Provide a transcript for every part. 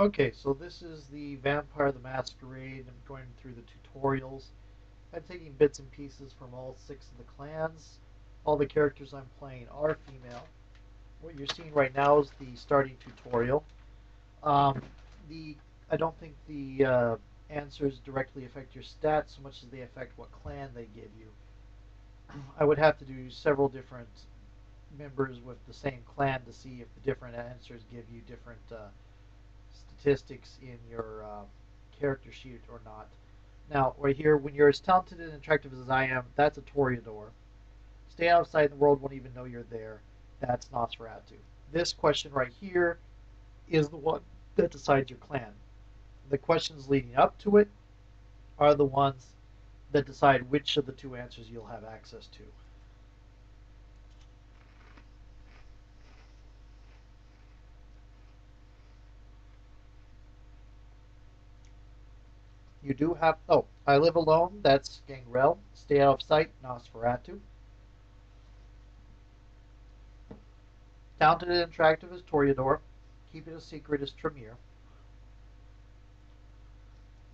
Okay, so this is the Vampire the Masquerade. I'm going through the tutorials. I'm taking bits and pieces from all 6 of the clans. All the characters I'm playing are female. What you're seeing right now is the starting tutorial. Um, the I don't think the answers directly affect your stats so much as they affect what clan they give you. I would have to do several different members with the same clan to see if the different answers give you different statistics in your character sheet or not. Now, right here, when you're as talented and attractive as I am, that's a Toreador. Stay outside, the world won't even know you're there. That's Nosferatu. This question right here is the one that decides your clan. The questions leading up to it are the ones that decide which of the 2 answers you'll have access to. You do have, oh, I live alone, that's Gangrel. Stay out of sight, Nosferatu. Talented and attractive is Toreador. Keep it a secret is Tremere.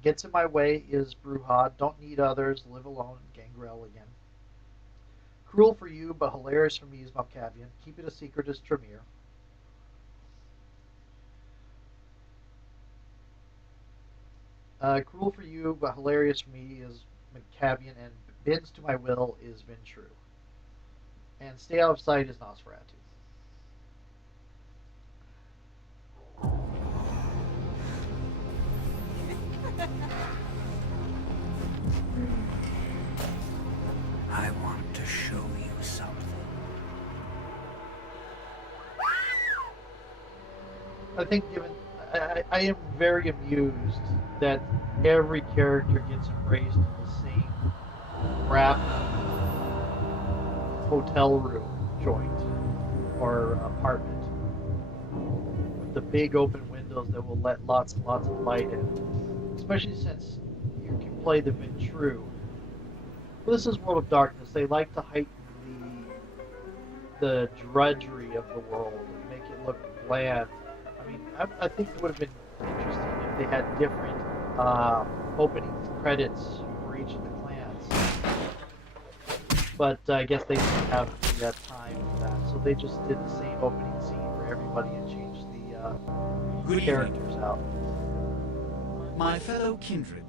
Gets in my way is Bruja. Don't need others, live alone, Gangrel again. Cruel for you, but hilarious for me is Malkavian. Keep it a secret is Tremere. Cruel for you, but hilarious for me is Malkavian, and bends to my will is Ventrue. And stay out of sight is Nosferatu. I want to show you something. I think given I am very amused that every character gets embraced in the same wrapped hotel room joint or apartment with the big open windows that will let lots and lots of light in. Especially since you can play the Ventrue. Well, this is World of Darkness. They like to heighten the drudgery of the world and make it look bland. I mean, I think it would have been interesting if they had different opening credits for each of the clans. But I guess they didn't have the time for that, so they just did the same opening scene for everybody and changed the characters out. My fellow kindred,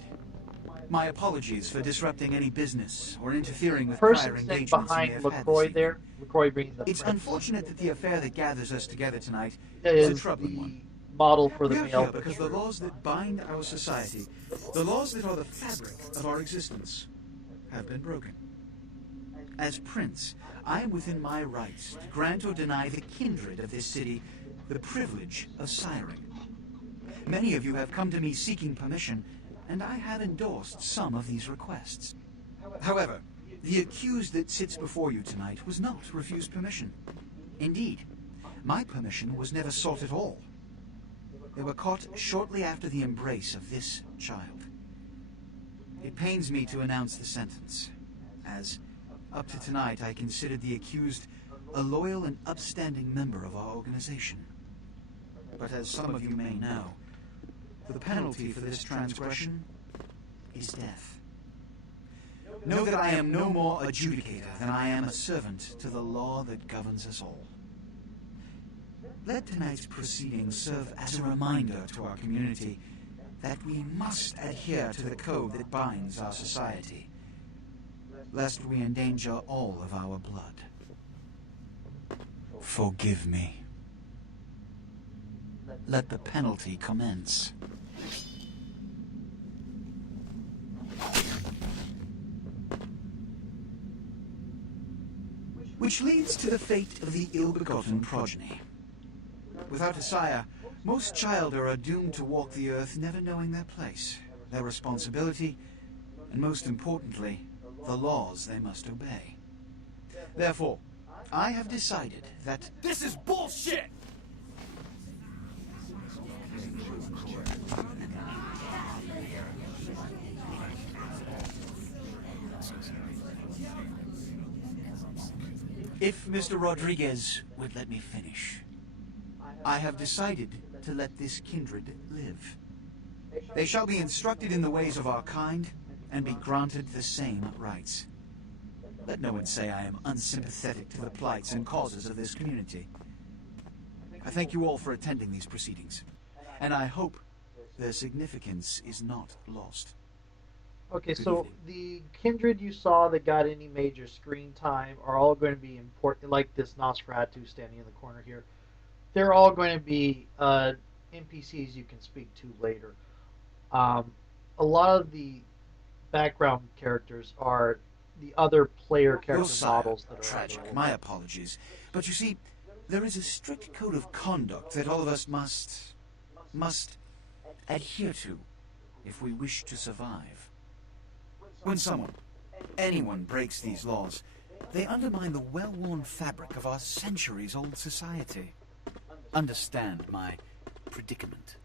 my apologies for disrupting any business or interfering with The prior person engagements behind you may have had this LaCroix evening. there, LaCroix bringing the It's prince, unfortunate that the affair that gathers us together tonight is a is troubling the one. model for the We are male here because the Ventrue. laws that bind our society, the laws that are the fabric of our existence, have been broken. As prince, I am within my rights to grant or deny the kindred of this city the privilege of siring. Many of you have come to me seeking permission, and I have endorsed some of these requests. However, the accused that sits before you tonight was not refused permission. Indeed, my permission was never sought at all. They were caught shortly after the embrace of this child. It pains me to announce the sentence, as up to tonight I considered the accused a loyal and upstanding member of our organization. But as some of you may know, the penalty for this transgression is death. Know that I am no more adjudicator than I am a servant to the law that governs us all. Let tonight's proceedings serve as a reminder to our community that we must adhere to the code that binds our society, lest we endanger all of our blood. Forgive me. Let the penalty commence. Which leads to the fate of the ill-begotten progeny. Without a sire, most children are doomed to walk the earth never knowing their place, their responsibility, and most importantly, the laws they must obey. Therefore, I have decided that This is bullshit! if Mr. Rodriguez would let me finish, I have decided to let this kindred live. They shall be instructed in the ways of our kind, and be granted the same rights. Let no one say I am unsympathetic to the plights and causes of this community. I thank you all for attending these proceedings, and I hope their significance is not lost. Okay, Good so evening. the kindred you saw that got any major screen time are all going to be important, like this Nosferatu standing in the corner here. They're all going to be NPCs you can speak to later. Um, a lot of the background characters are the other player Your character sire, models that are tragic, available. my apologies. But you see, there is a strict code of conduct that all of us must adhere to if we wish to survive. When anyone breaks these laws, they undermine the well-worn fabric of our centuries-old society. Understand my predicament.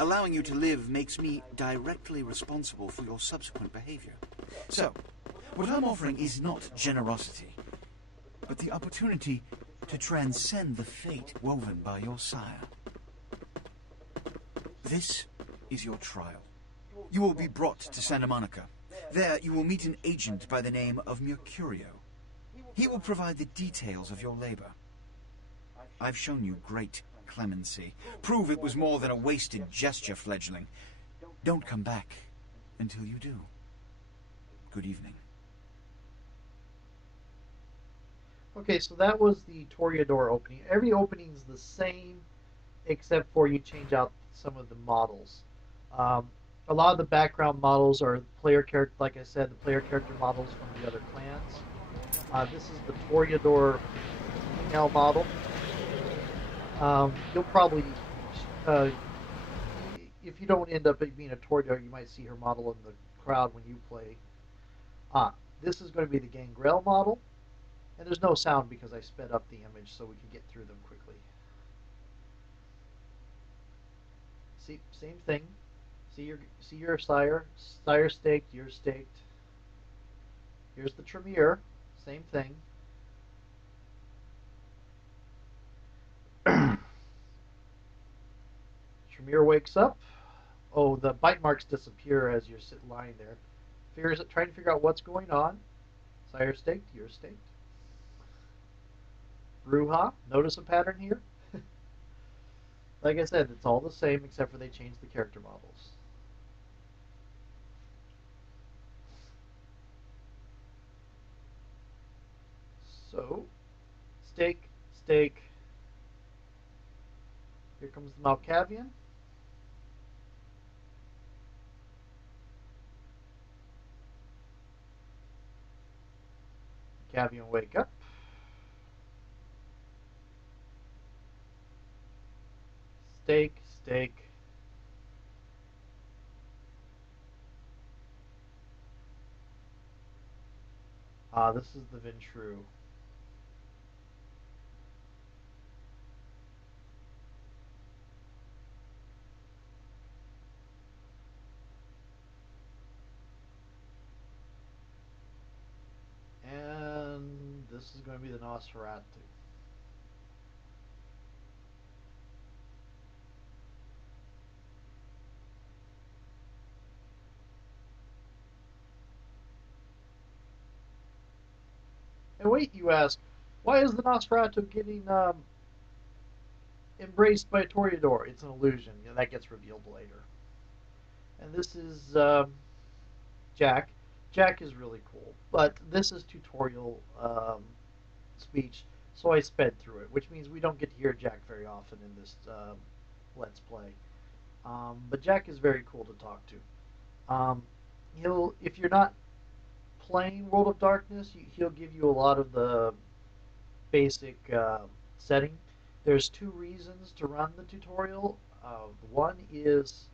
Allowing you to live makes me directly responsible for your subsequent behavior. So, what I'm offering is not generosity, but the opportunity to transcend the fate woven by your sire. This is your trial. You will be brought to Santa Monica. There you will meet an agent by the name of Mercurio. He will provide the details of your labor. I've shown you great clemency. Prove it was more than a wasted gesture, fledgling. Don't come back until you do. Good evening. Okay, so that was the Toreador opening. Every opening is the same, except for you change out some of the models. A lot of the background models are player character, like I said, the player character models from the other clans. This is the Toreador female model. You'll probably, uh, if you don't end up being a Toreador, you might see her model in the crowd when you play. This is going to be the Gangrel model. And there's no sound because I sped up the image so we can get through them quickly. See, same thing. See your sire. Sire staked, you're staked. Here's the Tremere. Same thing. Tremere wakes up. Oh, the bite marks disappear as you're lying there. Trying to figure out what's going on. Sire staked, you're staked. Bruja, notice a pattern here? Like I said, it's all the same except for they changed the character models. So, stake, stake. Here comes the Malkavian. Malkavian wake up. Stake, stake. This is the Ventru. And this is going to be the Nosferatu. And wait, you ask, why is the Nosferatu getting embraced by Toreador? It's an illusion. That gets revealed later. And this is Jack. Jack is really cool, but this is tutorial speech, so I sped through it, which means we don't get to hear Jack very often in this Let's Play. But Jack is very cool to talk to. If you're not playing World of Darkness, he'll give you a lot of the basic setting. There's two reasons to run the tutorial. One is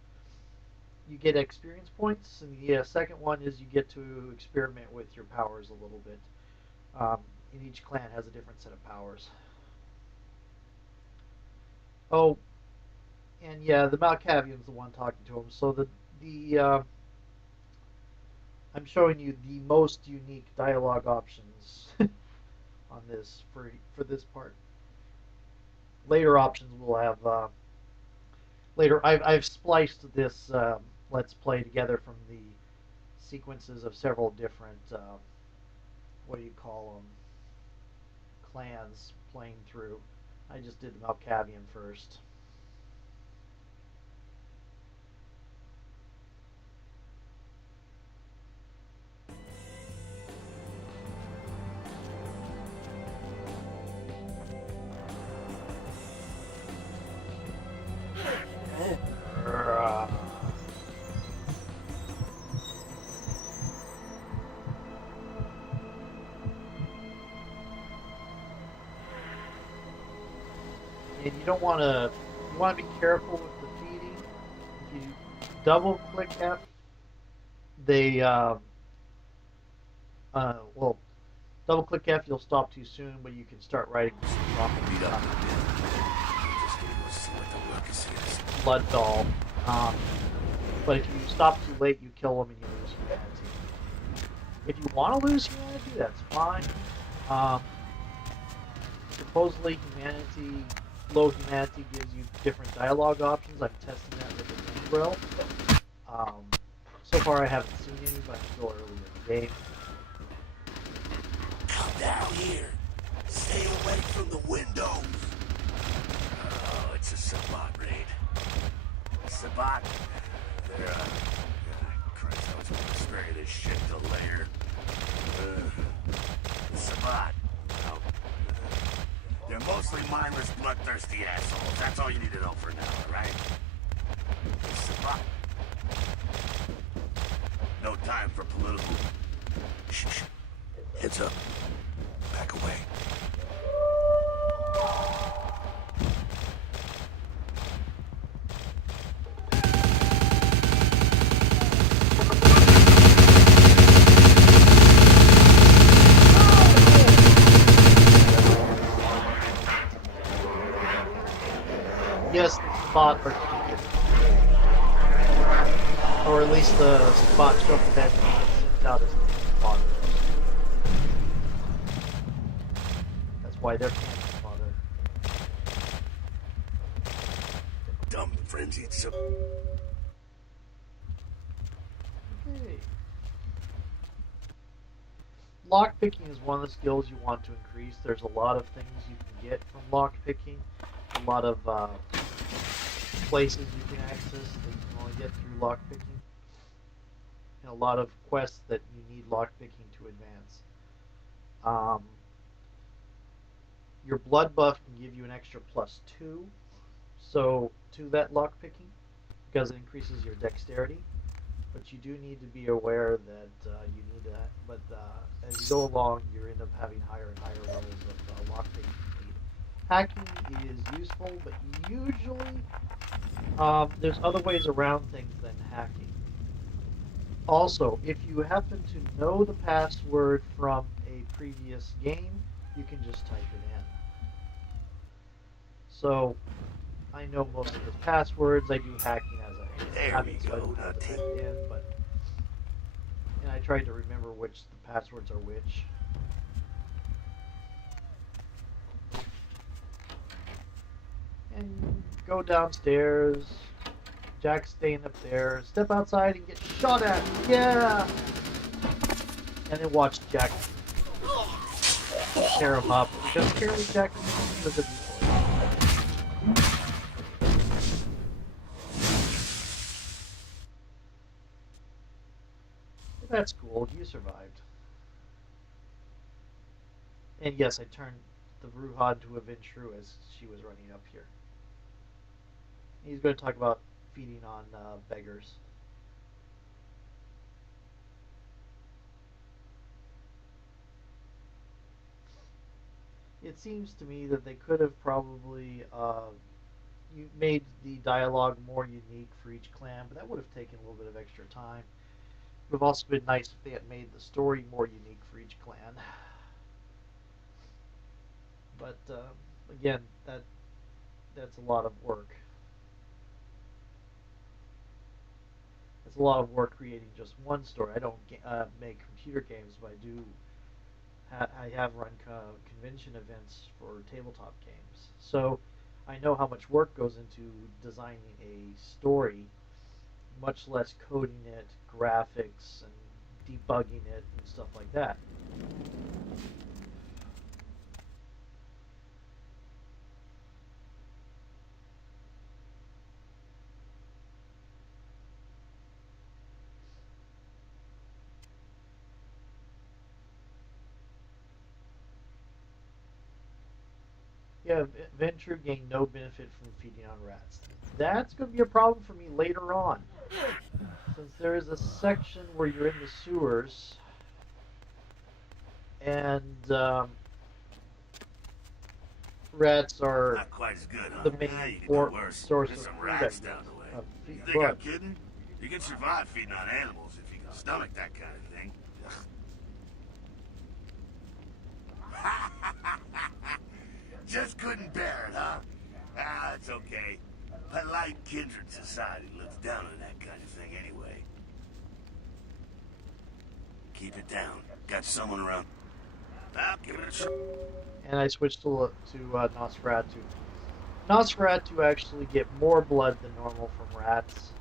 you get experience points, and the second one is you get to experiment with your powers a little bit. And each clan has a different set of powers. Oh, and yeah, the Malkavian's the one talking to him. So the I'm showing you the most unique dialogue options on this for this part. Later options will have later. I've spliced this Let's Play together from the sequences of several different, what do you call them, clans playing through. I just did the Malkavian first. And you don't want to. You want to be careful with the feeding. If you double click F, they well, double click F, you'll stop too soon, but you can start writing blood doll. But if you stop too late, you kill them and you lose humanity. If you want to lose humanity, that's fine. Supposedly, low humanity gives you different dialogue options. I'm testing that with the Grill. So far, I haven't seen any, but I'm still early in the game. Come down here. Stay away from the windows. Oh, it's a Sabbat raid. Sabbat? They're, Christ, I was gonna spare this shit till later. Sabbat. Well, they're mostly mindless, bloodthirsty assholes. That's all you need to know for now, right? Sabbat. No time for political... Shh. Heads up. Back away. Yes, the spot are cheated. Or at least the spot show that sends out as spot. That's why they're cannon fodder. Dumb frenzied sub... Okay. Lockpicking is one of the skills you want to increase. There's a lot of things you can get from lockpicking. A lot of places you can access that you can only get through lockpicking. And a lot of quests that you need lockpicking to advance. Your blood buff can give you an extra +2, so to that lockpicking, because it increases your dexterity. But you do need to be aware that you need to. But as you go along, you end up having higher and higher levels of lockpicking speed. Hacking is useful, but usually there's other ways around things than hacking. Also, if you happen to know the password from a previous game, you can just type it in. So, I know most of the passwords. I do hacking as a There we go. And I tried to remember which the passwords are which. And go downstairs. Jack's staying up there. Step outside and get shot at. Yeah! And then watch Jack tear him up. Because apparently Jack was a decoy. That's cool. You survived. And yes, I turned the Bruja into a Ventru as she was running up here. He's going to talk about feeding on beggars. It seems to me that they could have probably made the dialogue more unique for each clan, but that would have taken a little bit of extra time. It would have also been nice if they had made the story more unique for each clan. But again, that's a lot of work. It's a lot of work creating just one story. I don't make computer games, but I do. I have run convention events for tabletop games. So I know how much work goes into designing a story, much less coding it, graphics, and debugging it, and stuff like that. Yeah, Ventrue gained no benefit from feeding on rats. That's going to be a problem for me later on. Since there is a section where you're in the sewers, and rats are Not quite as good, huh? the main Yeah, you could do worse. source There's of some food, rats down the way. You think blood. I'm kidding? You can survive feeding on animals if you can stomach that kind of thing. Just couldn't bear it, huh? Ah, it's okay. Polite kindred society looks down on that kind of thing anyway. Keep it down. Got someone around. I'll give it a shot. And I switched to Nosferatu. Nosferatu actually get more blood than normal from rats,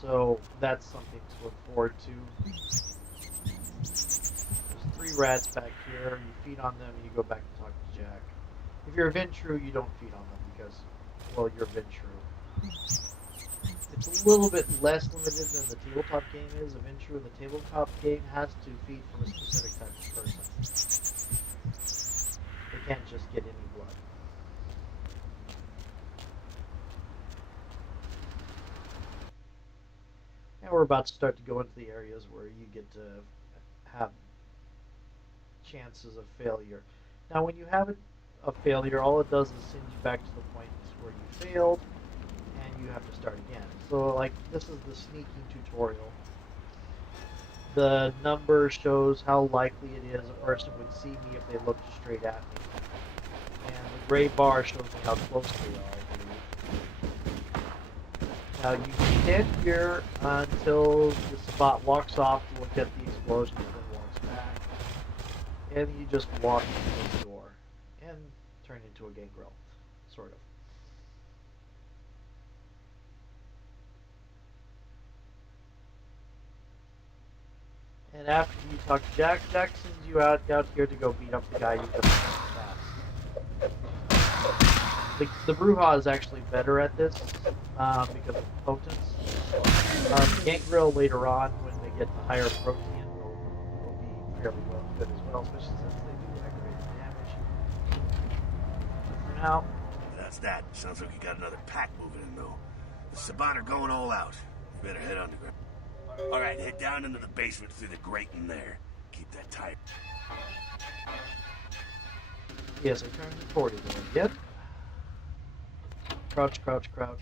so that's something to look forward to. There's 3 rats back here. You feed on them, and you go back to talk to Jack. If you're a Ventrue, you don't feed on them because, well, you're Ventrue. It's a little bit less limited than the tabletop game is. A Ventrue in the tabletop game has to feed from a specific type of person. They can't just get any blood. And we're about to start to go into the areas where you get to have chances of failure. Now, when you have a failure, all it does is send you back to the point where you failed, and you have to start again. So, like, this is the sneaking tutorial. The number shows how likely it is a person would see me if they looked straight at me. And the gray bar shows me how close they are, I believe. Now, you stand here until the spot walks off to look at the explosion and then walks back. And you just walk into the door and turn into a gangrel, sort of. And after you talk to Jack, Jack sends you out here to go beat up the guy you just passed. The Bruja is actually better at this because of potence. Gangrel later on, when they get the higher protein, will be fairly well good as well, especially since they do aggravated damage. But for now, That's that. Sounds like you got another pack moving in, though. The Sabat are going all out. You better head underground. Alright, head down into the basement through the grate in there. Keep that tight. yes, I turned the corridor again. Crouch, crouch, crouch.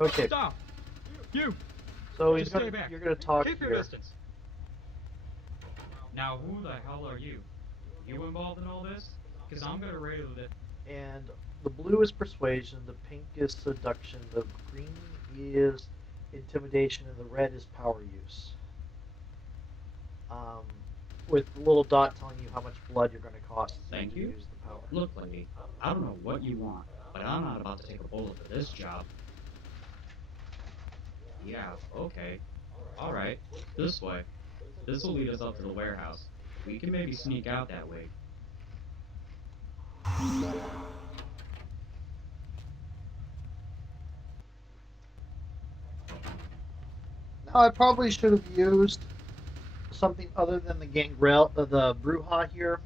Okay. Stop! You! So Just stay back. you're gonna talk Keep your here. distance. Now, who the hell are you? You involved in all this? Because I'm gonna raid with it. And the blue is persuasion, the pink is seduction, the green is intimidation, and the red is power use. With the little dot telling you how much blood you're going to cost Thank to you. use the power. Look, lady, I don't know what you want, but I'm not about to take a bullet for this job. Yeah, okay. Alright, this way. This will lead us up to the warehouse. We can maybe sneak out that way. Now, I probably should have used something other than the the Bruja here,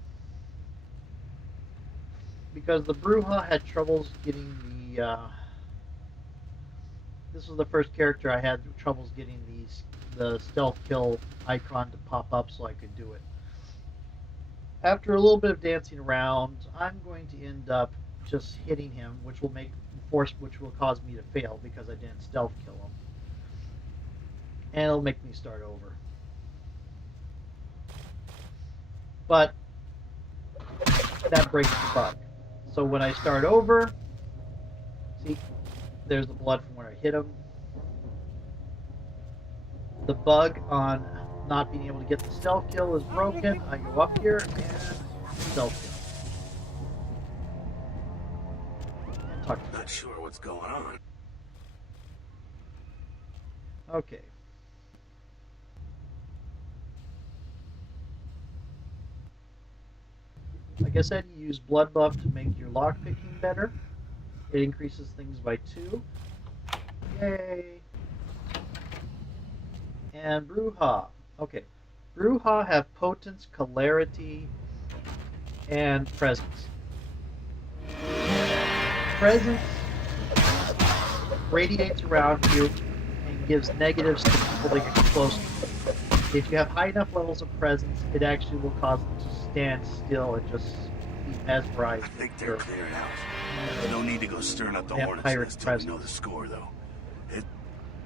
because the Bruja had troubles getting the. This was the first character I had troubles getting the stealth kill icon to pop up so I could do it. After a little bit of dancing around, I'm going to end up just hitting him, which will cause me to fail because I didn't stealth kill him. And it'll make me start over. But that breaks the bug. So when I start over, see, there's the blood from where I hit him. The bug on not being able to get the stealth kill is broken. I go up here and stealth talk to you. Not sure what's going on. Okay. Like I said, you use blood buff to make your lockpicking better. It increases things by 2. Yay! And Bruja. Okay. Bruja have potence, celerity, and presence. Presence radiates around you and gives negatives to people that get close to you. If you have high enough levels of presence, it actually will cause them to stand still and just be mesmerized. I think they're cleared out. There's no need to go stirring up the hornet's pirate nest till we know presence. the score, though.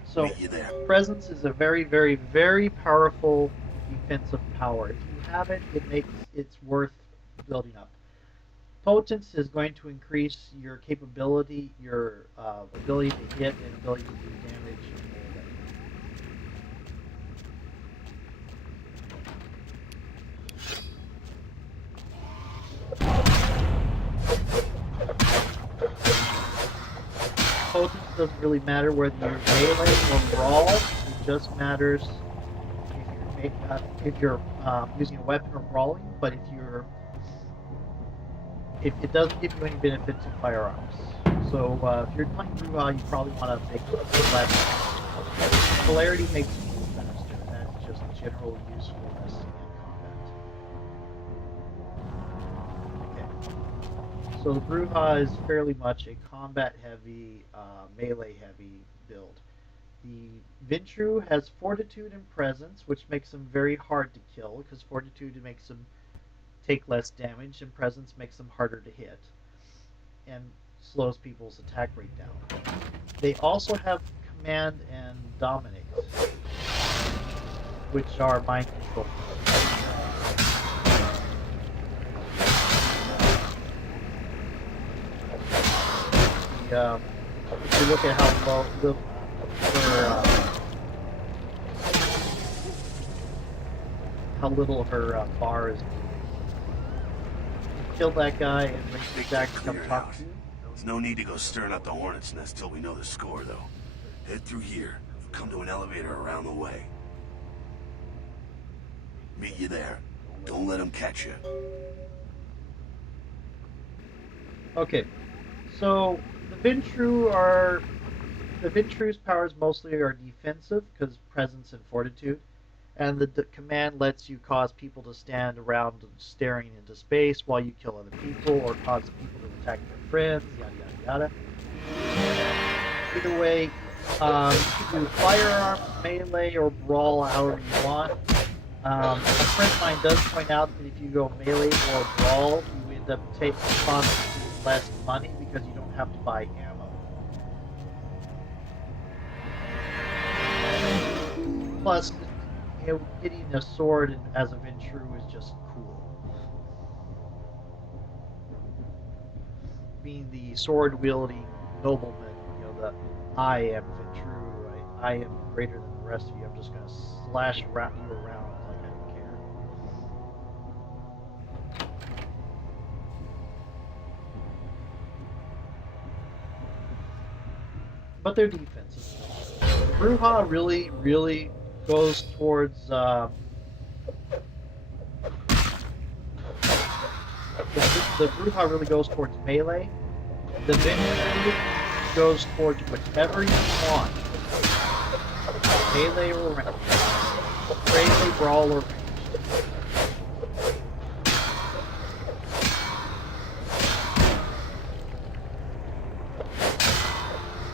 So, Meet you there. presence is a very, very, very powerful defensive power. If you have it, it's worth building up. Potence is going to increase your capability, your ability to hit, and ability to do damage. Potence doesn't really matter whether you're melee or brawl. It just matters if you're using a weapon or brawling. But it doesn't give you any benefit to firearms. So if you're playing Bruja, you probably want to make it less. Celerity makes you move faster. That's just general usefulness in combat. Okay. So the Bruja is fairly much a combat-heavy, melee-heavy build. The Ventru has Fortitude and Presence, which makes them very hard to kill, because Fortitude makes them take less damage, and Presence makes them harder to hit, and slows people's attack rate down. They also have Command and Dominate, which are mind control. If you look at how low how little her bar is. Kill that guy and bring Jack to come talk to you. There's no need to go stirring up the hornet's nest till we know the score, though. Head through here. Come to an elevator around the way. Meet you there. Don't let them catch you. Okay, so the Ventru's powers mostly are defensive because presence and fortitude, and the command lets you cause people to stand around staring into space while you kill other people, or cause people to attack their friends, yada yada yada. Either way, you can do firearms, melee, or brawl however you want. A friend of mine does point out that if you go melee or brawl, you end up costing less money because you don't have to buy ammo. Plus, getting a sword as a Ventru is just cool. Being the sword-wielding nobleman, the I am Ventru, I am greater than the rest of you, I'm just going to slash you around like I don't care. But they're defensive. Bruja really goes towards the Bruja really goes towards melee. The Ventru goes towards whichever you want. Melee or ranged. Melee, brawl, or ranged.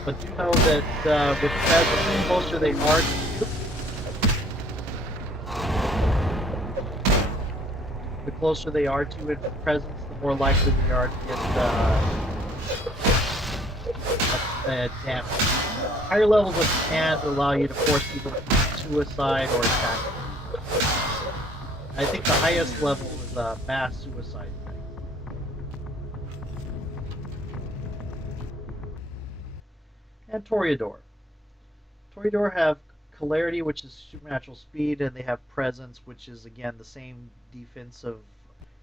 But you know that with the closer they are to you, the closer they are to you in presence, the more likely they are to get damage. Higher levels of command allow you to force people to commit suicide or attack. I think the highest level is a mass suicide thing. And Toreador. Toreador have Celerity, which is supernatural speed, and they have Presence, which is again the same defensive.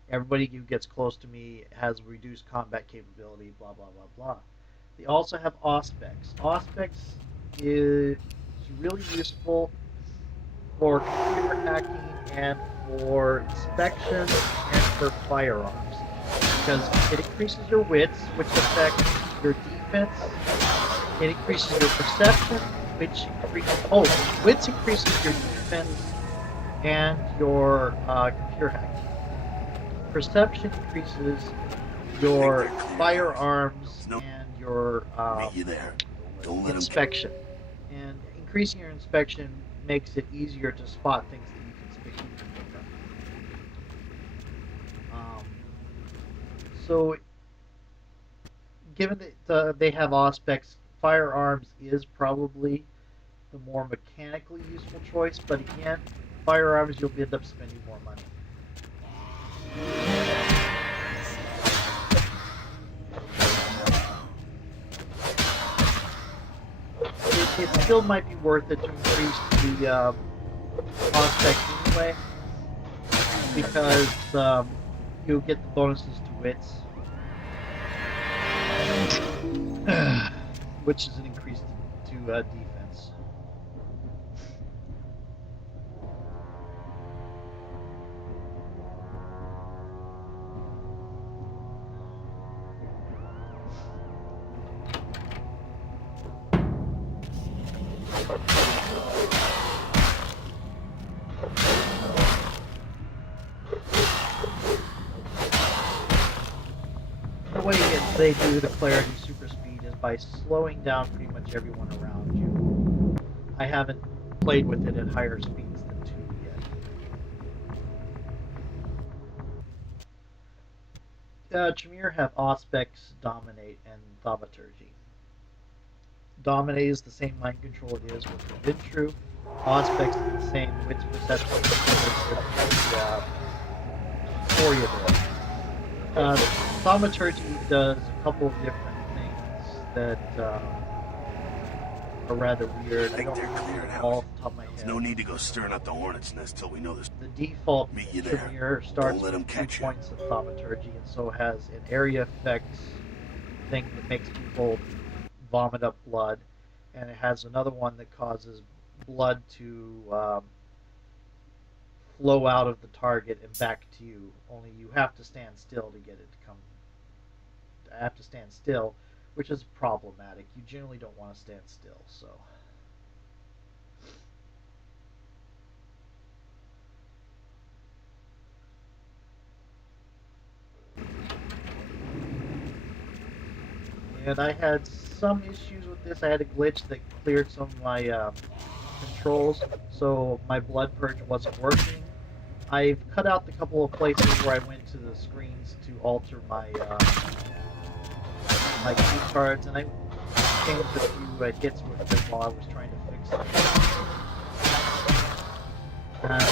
Everybody who gets close to me has reduced combat capability, blah blah blah blah. They also have Auspex. Auspex is really useful for computer hacking and for inspection and for firearms because it increases your wits, which affects your defense. It increases your perception, which wits increases your defense and your computer hacking. Perception increases your firearms and your Meet you there. Don't let 'em inspection. And increasing your inspection makes it easier to spot things that you can pick up. So, given that they have Auspex, firearms is probably the more mechanically useful choice. But again, firearms you'll end up spending more money. It still might be worth it to increase the Auspex anyway, because you'll get the bonuses to wits, which is an increase to defense. The way they do the clarity super speed is by slowing down pretty much everyone around you. I haven't played with it at higher speeds than 2 yet. Tremere have Auspex, Dominate, and Thaumaturge. Dominate is the same mind control it is with the Ventru. Auspex is the same wits perception as with the Foria. Thaumaturge does a couple of different things that are rather weird. I don't remember all off the top of my head. There's no need to go stirring up the hornet's nest till we know this. The default Meet you there. Tremere starts Don't let 'em with 2 catch you. points of Thaumaturge, and so has an area effects thing that makes people vomit up blood, and it has another one that causes blood to flow out of the target and back to you. Only you have to stand still to get it to come. I have to stand still, which is problematic. You generally don't want to stand still, so. And I had some issues with this. I had a glitch that cleared some of my controls, so my blood purge wasn't working. I've cut out the couple of places where I went to the screens to alter my my key cards, and I changed a few hits with it while I was trying to fix it.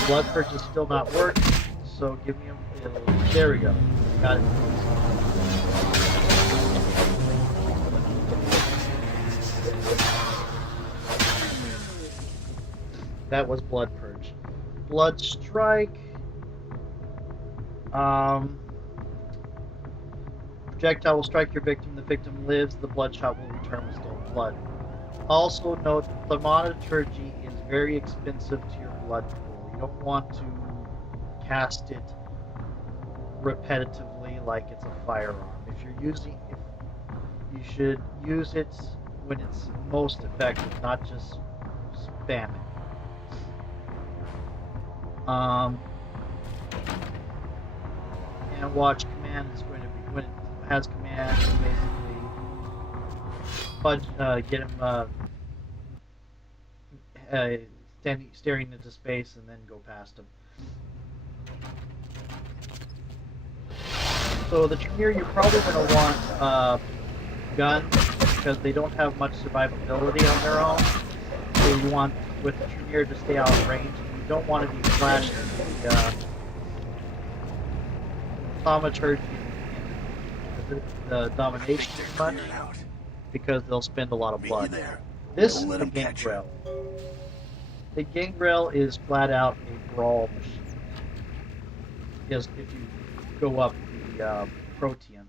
Blood purge is still not working, so give me a... There we go. Got it. That was Blood Purge. Blood Strike. Projectile will strike your victim. The victim lives. The bloodshot will return with stolen blood. Also note that Thaumaturge is very expensive to your blood pool. You don't want to cast it repetitively like it's a firearm. If you should use it when it's most effective, not just spam it. And watch command is going to be when it has command, basically get him staring into space and then go past him. So the Tremere, you're probably going to want guns because they don't have much survivability on their own. So you want with the Tremere to stay out of range. You don't want to be flashing the Thaumaturge and the domination much because they'll spend a lot of blood. This is the Gangrel. The Gangrel is flat out a brawl machine. Because if you go up the Protean.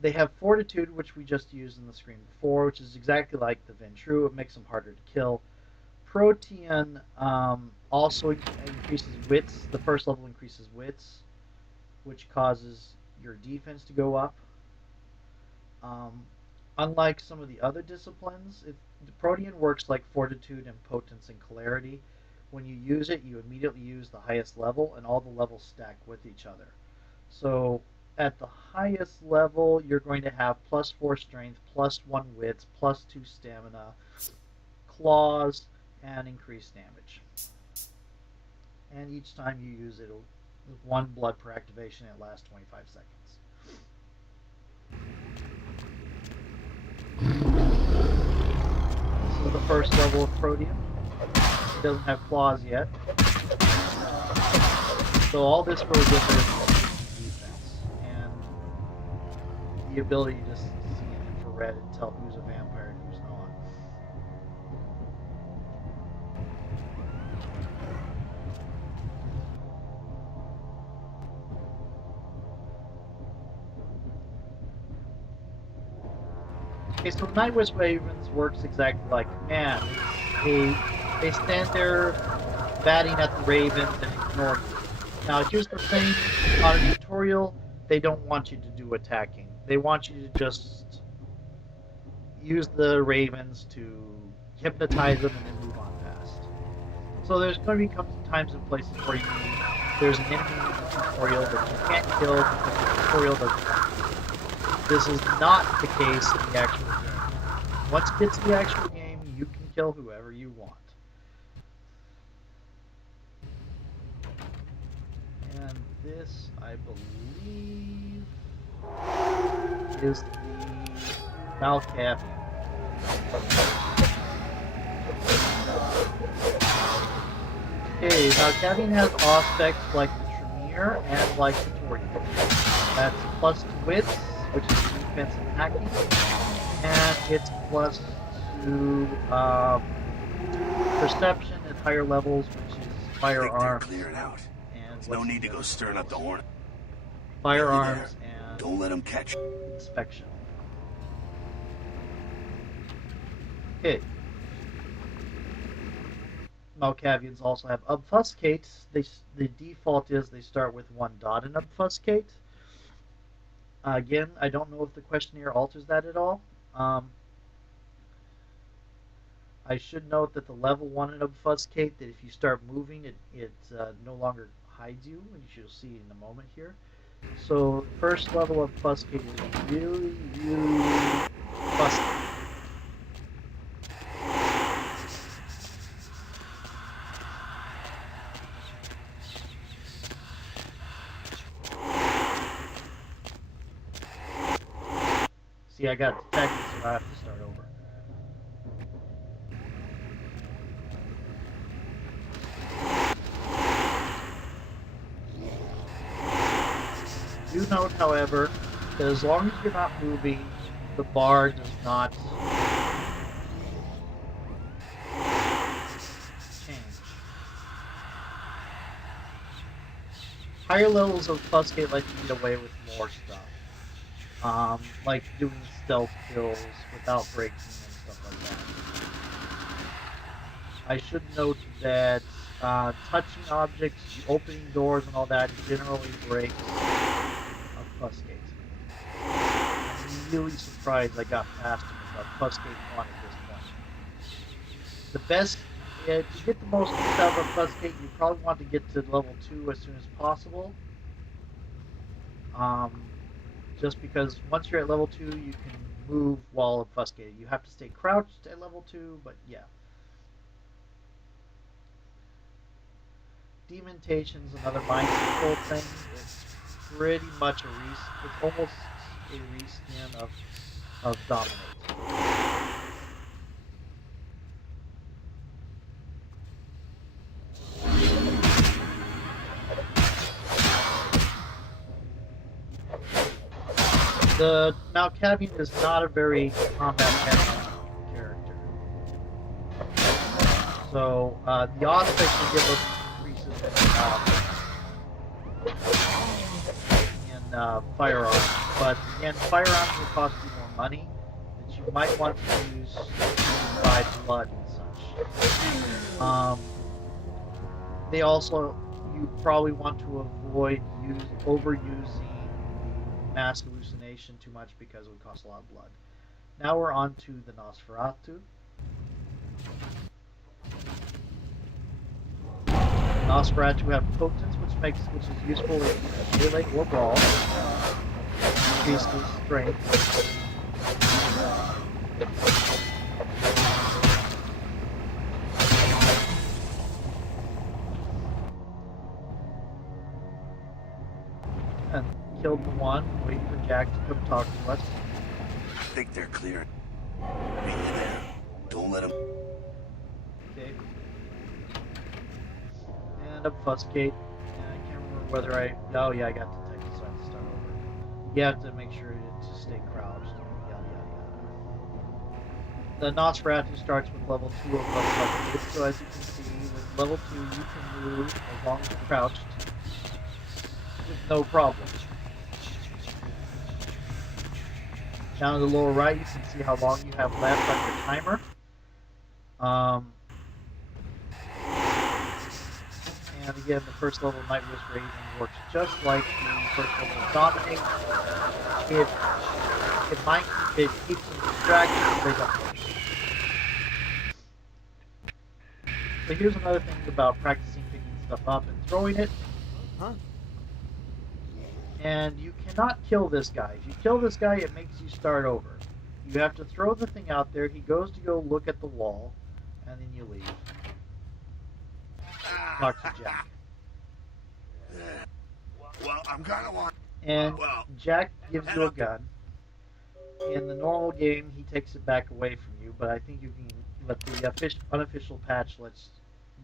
They have Fortitude, which we just used in the screen before, which is exactly like the Ventru. It makes them harder to kill. Protean also increases wits. The first level increases wits, which causes your defense to go up. Unlike some of the other disciplines, the Protean works like Fortitude and Potence and Celerity. When you use it, you immediately use the highest level, and all the levels stack with each other. So at the highest level, you're going to have +4 strength, +1 wits, +2 stamina, claws, and increased damage. And each time you use it, 1 blood per activation, and it lasts 25 seconds. This is the first level of Protean. It doesn't have claws yet. So all this really gives it defense and the ability to see in infrared and tell who's a vampire and who's not. Okay, so Nightwish Ravens works exactly like Command. They stand there batting at the ravens and ignore you. Now here's the thing, on a tutorial, they don't want you to do attacking. They want you to just use the ravens to hypnotize them and then move on past. So there's going to be times and places where there's an enemy in the tutorial that you can't kill because the tutorial doesn't want you. This is not the case in the actual game. Once you get to the actual game, you can kill whoever you want. And this, I believe, is the Malkavian. Okay, Malkavian has aspects like the Tremere and like the Torian. That's +2 wits, which is defense and hacking, and it's +2 perception at higher levels, which is firearms. Clear it out. No need to go stirring up the hornet. Firearms and don't let them catch inspection. Okay. Malkavians also have obfuscate. The default is they start with 1 dot in obfuscate. Again, I don't know if the questionnaire alters that at all. I should note that the level 1 in obfuscate, that if you start moving, it no longer hides you, which you'll see in a moment here. So first level of obfuscate is really, really busted. See, I got detected, so I have to start over. Do note, however, that as long as you're not moving, the bar does not change. Higher levels of obfuscate let you get away with more stuff. Like doing stealth kills without breaking and stuff like that. I should note that touching objects, opening doors and all that generally breaks obfuscate. I'm really surprised I got past him with obfuscate 1 at this point. The best, to get the most use out of obfuscate, you probably want to get to level 2 as soon as possible. Just because once you're at level 2, you can move while obfuscated. You have to stay crouched at level 2, but yeah. Demontation is another mind control thing. It's pretty much it's almost a reskin of Dominate. The Malkavian is not a very combat-heavy character. So, the aspects will give us increases in firearms. But again, firearms will cost you more money that you might want to use to buy blood and such. They also, you probably want to avoid overusing mass hallucination too much because it would cost a lot of blood. Now we're on to the Nosferatu. Nosferatu have potence, which is useful in melee or brawl. Increases strength. And killed the one, waiting for Jack to come talk to us. I think they're clear. Meet you there. Don't let them. Okay. And obfuscate. And I can't remember whether oh yeah, I got detected, so I have to start over. You have to make sure to stay crouched. Yada yada yada. The Nosferatu starts with level 2 of obfuscate, so as you can see, with level 2 you can move as long as you're crouched with no problem. Down to the lower right, you can see how long you have left on your timer. And again, the first level of Night Wisp Raven works just like the first level of Dominate. It keeps them distracted, they don't work. So here's another thing about practicing picking stuff up and throwing it. Huh? And you cannot kill this guy. If you kill this guy, it makes you start over. You have to throw the thing out there. He goes to go look at the wall, and then you leave. Talk to Jack. Well, I'm gonna want. And Jack gives you a gun. In the normal game, he takes it back away from you, but I think you can let the unofficial patch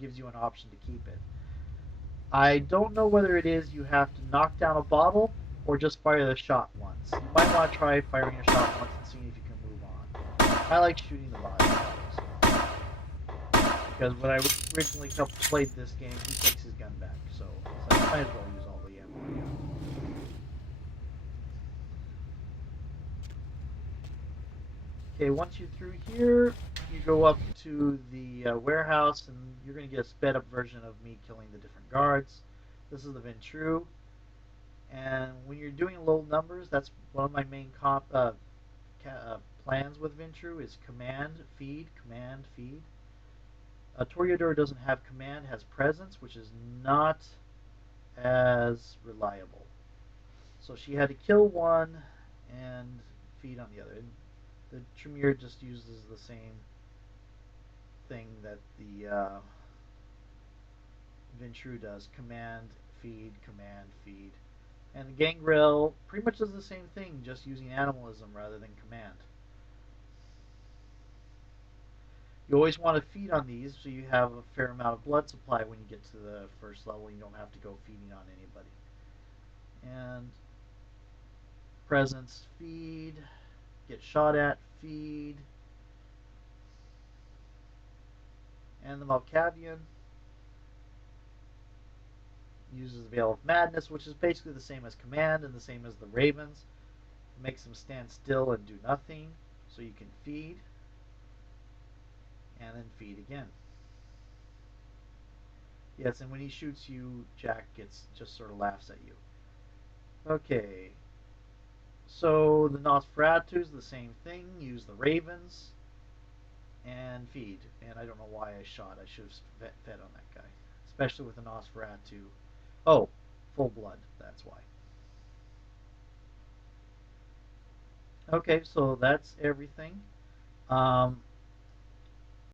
gives you an option to keep it. I don't know whether it is you have to knock down a bottle or just fire the shot once. You might want to try firing a shot once and seeing if you can move on. I like shooting the bottles. Because when I originally played this game, he takes his gun back, so I might as well use all the ammo. Okay, once you're through here, you go up to the warehouse, and you're going to get a sped up version of me killing the different guards. This is the Ventru, and when you're doing low numbers, that's one of my main plans with Ventru is command, feed, command, feed. Toreador doesn't have command, has presence, which is not as reliable. So she had to kill one and feed on the other. And the Tremere just uses the same thing that the Ventru does. Command, feed, command, feed. And the Gangrel pretty much does the same thing, just using animalism rather than command. You always want to feed on these so you have a fair amount of blood supply when you get to the first level. You don't have to go feeding on anybody. And presence, feed, get shot at, feed. And the Malkavian uses the Veil of Madness, which is basically the same as command and the same as the Ravens. It makes them stand still and do nothing, so you can feed. And then feed again. Yes, and when he shoots you, Jack just sort of laughs at you. Okay. So the Nosferatu's the same thing. Use the Ravens and feed. And I don't know why I shot. I should have fed on that guy, especially with the Nosferatu. Oh, full blood. That's why. Okay, so that's everything.